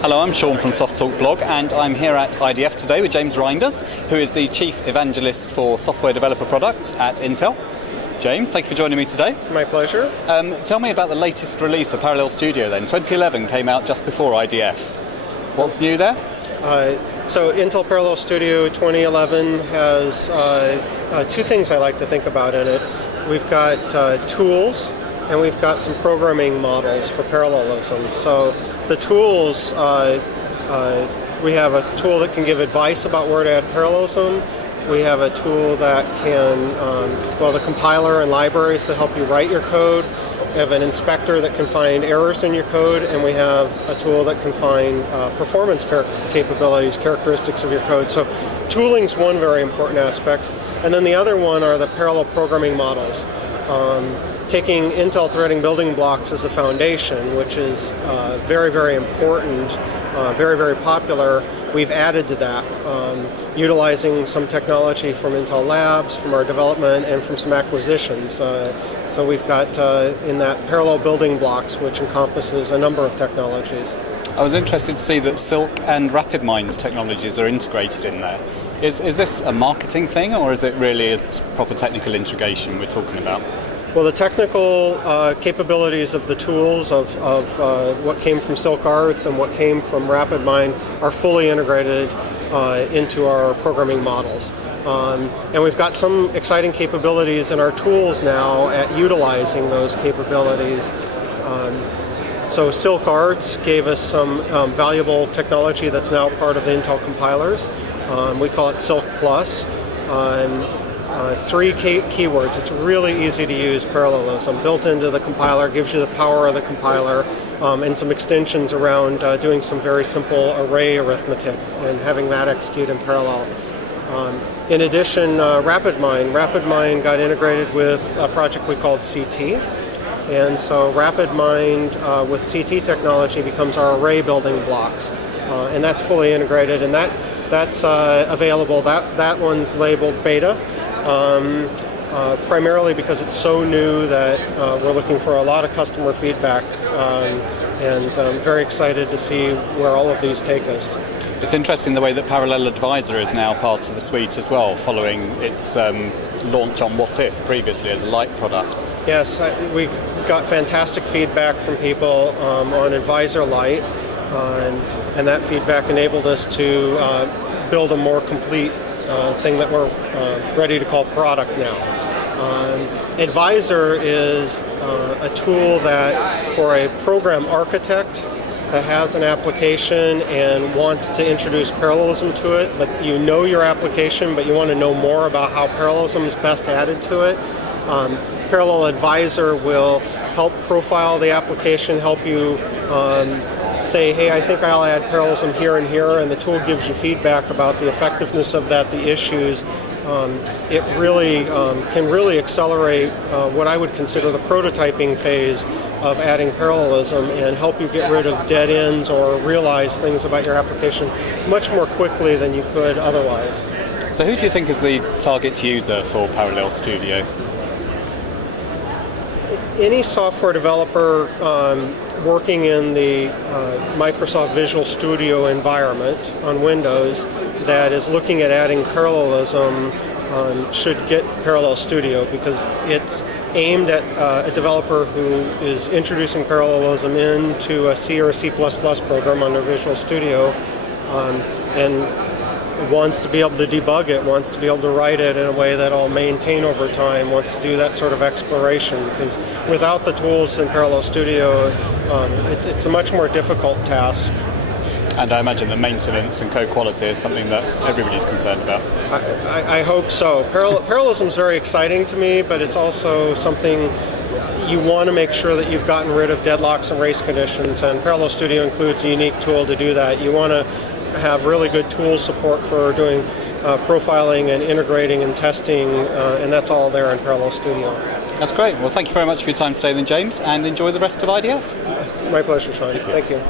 Hello, I'm Sean from Soft Talk Blog, and I'm here at IDF today with James Reinders, who is the Chief Evangelist for Software Developer Products at Intel. James, thank you for joining me today. My pleasure. Tell me about the latest release of Parallel Studio then. 2011 came out just before IDF. What's new there? So Intel Parallel Studio 2011 has two things I like to think about in it. We've got tools, and we've got some programming models for parallelism. So the tools, we have a tool that can give advice about where to add parallelism. We have a tool that can, the compiler and libraries that help you write your code. We have an inspector that can find errors in your code, and we have a tool that can find performance capabilities, characteristics of your code. So tooling's one very important aspect. And then the other one are the parallel programming models. Taking Intel threading building blocks as a foundation, which is very, very important, very, very popular. We've added to that, utilizing some technology from Intel Labs, from our development, and from some acquisitions. So we've got in that parallel building blocks, which encompasses a number of technologies. I was interested to see that Silk and RapidMind's technologies are integrated in there. Is this a marketing thing, or is it really a proper technical integration we're talking about? Well, the technical capabilities of the tools of what came from Silk Arts and what came from RapidMind are fully integrated into our programming models. And we've got some exciting capabilities in our tools now at utilizing those capabilities. So Silk Arts gave us some valuable technology that's now part of the Intel compilers. We call it Silk Plus. Three keywords. It's really easy to use parallelism. Built into the compiler, gives you the power of the compiler, and some extensions around doing some very simple array arithmetic and having that execute in parallel. In addition, RapidMind got integrated with a project we called CT. And so RapidMind with CT technology becomes our array building blocks. And that's fully integrated, and that's available. That one's labeled beta. Primarily because it's so new that we're looking for a lot of customer feedback, and I'm very excited to see where all of these take us. It's interesting the way that Parallel Advisor is now part of the suite as well, following its launch on What If previously as a light product. Yes, we got fantastic feedback from people on Advisor Lite, and that feedback enabled us to build a more complete thing that we're ready to call product now. Advisor is a tool that for a program architect that has an application and wants to introduce parallelism to it, but you know your application, but you want to know more about how parallelism is best added to it. Parallel Advisor will help profile the application, help you say, hey, I think I'll add parallelism here and here, and the tool gives you feedback about the effectiveness of that, the issues. It really can really accelerate what I would consider the prototyping phase of adding parallelism and help you get rid of dead ends or realize things about your application much more quickly than you could otherwise. So who do you think is the target user for Parallel Studio? Any software developer working in the Microsoft Visual Studio environment on Windows that is looking at adding parallelism should get Parallel Studio, because it's aimed at a developer who is introducing parallelism into a C or a C++ program under Visual Studio, and wants to be able to debug it, wants to be able to write it in a way that will maintain over time, wants to do that sort of exploration, because without the tools in Parallel Studio, it's a much more difficult task. And I imagine that maintenance and code quality is something that everybody's concerned about. I hope so. Parallelism is very exciting to me, but it's also something you want to make sure that you've gotten rid of deadlocks and race conditions, and Parallel Studio includes a unique tool to do that. You want to have really good tool support for doing profiling and integrating and testing, and that's all there in Parallel Studio. That's great. Well, thank you very much for your time today then, James, and enjoy the rest of IDF. My pleasure, Sean. Thank you.